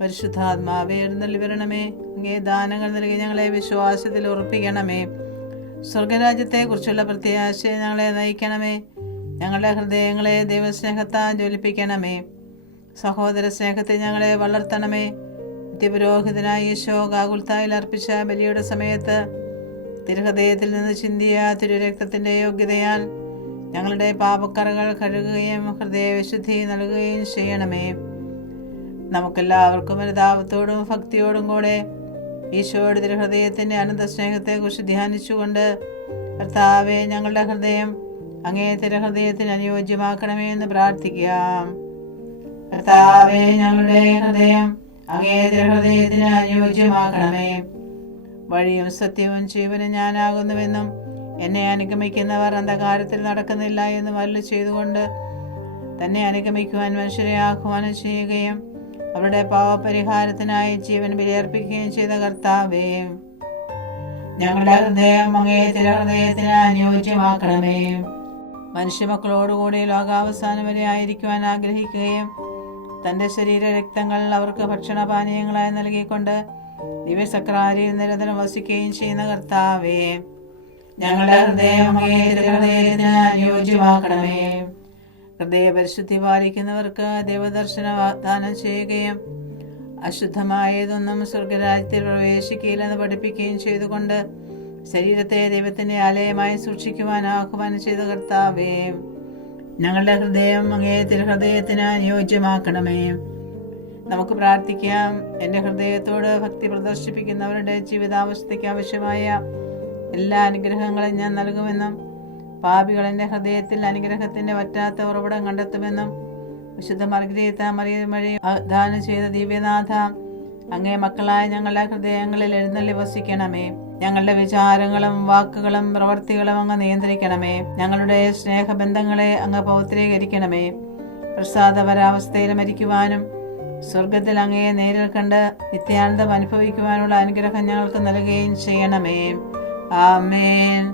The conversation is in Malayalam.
പരിശുദ്ധാത്മാവേ എഴുന്നള്ളി വരണമേ. അങ്ങേ ദാനങ്ങൾ നൽകി ഞങ്ങളെ വിശ്വാസത്തിൽ ഉറപ്പിക്കണമേ. സ്വർഗരാജ്യത്തെക്കുറിച്ചുള്ള പ്രത്യാശയെ ഞങ്ങളെ നയിക്കണമേ. ഞങ്ങളുടെ ഹൃദയങ്ങളെ ദൈവസ്നേഹത്താൽ ജ്വലിപ്പിക്കണമേ. സഹോദര സ്നേഹത്തെ ഞങ്ങളെ വളർത്തണമേ. നിത്യപുരോഹിതനായ യേശോ ഗാഗുൽത്തായിൽ അർപ്പിച്ച ബലിയുടെ സമയത്ത് തിരുഹൃദയത്തിൽ നിന്ന് ചിന്തിയ തിരുരക്തത്തിൻ്റെ യോഗ്യതയാൽ ഞങ്ങളുടെ പാപക്കറകൾ കഴുകുകയും ഹൃദയവിശുദ്ധി നൽകുകയും ചെയ്യണമേ. നമുക്കെല്ലാവർക്കും അനുതാപത്തോടും ഭക്തിയോടും കൂടെ ഈശോയുടെ തിരുഹൃദയത്തിൻ്റെ അനന്ത സ്നേഹത്തെക്കുറിച്ച് ധ്യാനിച്ചുകൊണ്ട്, കർത്താവേ, ഞങ്ങളുടെ ഹൃദയം അങ്ങേ തിരുഹൃദയത്തിന് അനുയോജ്യമാക്കണമേ എന്ന് പ്രാർത്ഥിക്കാം. കർത്താവേ, ഞങ്ങളുടെ ഹൃദയം അങ്ങേ തിരുഹൃദയത്തിന് അനുയോജ്യമാക്കണമേ. വഴിയും സത്യവും ജീവനും ഞാനാകുന്നുവെന്നും എന്നെ അനുഗമിക്കുന്നവർ അന്ധകാരത്തിൽ നടക്കുന്നില്ല എന്നും അരുളി ചെയ്തുകൊണ്ട് തന്നെ അനുഗമിക്കുവാൻ മനുഷ്യരെ ആഹ്വാനം ചെയ്യുകയും അവരുടെ പാവപരിഹാരത്തിനായി ജീവൻ ബലിയർപ്പിക്കുകയും ചെയ്ത കർത്താവേ, ഞങ്ങളുടെ ഹൃദയം അങ്ങേ തിരുഹൃദയത്തിന് അനുയോജ്യമാക്കണമേ. മനുഷ്യമക്കളോടുകൂടി ലോകാവസാനം വരെ ആയിരിക്കുവാൻ ആഗ്രഹിക്കുകയും തൻ്റെ ശരീര രക്തങ്ങൾ അവർക്ക് ഭക്ഷണപാനീയങ്ങളായി നൽകിക്കൊണ്ട് ദിവ്യസക്രാരിയിൽ നിരന്തരം വസിക്കുകയും ചെയ്യുന്ന കർത്താവേ, ഞങ്ങളുടെ ഹൃദയം അങ്ങേ തിരുഹൃദയത്തിന് അനുയോജ്യമാക്കണമേ. ഹൃദയപരിശുദ്ധി പാലിക്കുന്നവർക്ക് ദൈവദർശന വാഗ്ദാനം ചെയ്യുകയും അശുദ്ധമായതൊന്നും സ്വർഗരാജ്യത്തിൽ പ്രവേശിക്കില്ലെന്ന് പഠിപ്പിക്കുകയും ചെയ്തുകൊണ്ട് ശരീരത്തെ ദൈവത്തിൻ്റെ ആലയമായി സൂക്ഷിക്കുവാൻ ആഹ്വാനം ചെയ്ത കർത്താവേ, ഞങ്ങളുടെ ഹൃദയം അങ്ങേ തിരുഹൃദയത്തിന് അനുയോജ്യമാക്കണമേ. നമുക്ക് പ്രാർത്ഥിക്കാം. എൻ്റെ ഹൃദയത്തോട് ഭക്തി പ്രദർശിപ്പിക്കുന്നവരുടെ ജീവിതാവസ്ഥയ്ക്ക് ആവശ്യമായ എല്ലാ അനുഗ്രഹങ്ങളും ഞാൻ നൽകുമെന്നും പാപികൾ എൻ്റെ ഹൃദയത്തിൽ അനുഗ്രഹത്തിൻ്റെ വറ്റാത്ത ഉറവിടം കണ്ടെത്തുമെന്നും വിശുദ്ധ മർഗ്ഗരീത്ത മറിയം വഴി വാഗ്ദാനം ചെയ്ത ദിവ്യനാഥ, അങ്ങേ മക്കളായ ഞങ്ങളുടെ ഹൃദയങ്ങളിൽ എഴുന്നള്ളി വസിക്കണമേ. ഞങ്ങളുടെ വിചാരങ്ങളും വാക്കുകളും പ്രവർത്തികളും അങ്ങ് നിയന്ത്രിക്കണമേ. ഞങ്ങളുടെ സ്നേഹബന്ധങ്ങളെ അങ്ങ് പൗത്രീകരിക്കണമേ. പ്രസാദപരാവസ്ഥയിൽ മരിക്കുവാനും സ്വർഗത്തിൽ അങ്ങയെ നേരിൽ കണ്ട് നിത്യാനന്ദം അനുഭവിക്കുവാനുള്ള അനുഗ്രഹം ഞങ്ങൾക്ക് നൽകുകയും ചെയ്യണമേ. ആമേൻ.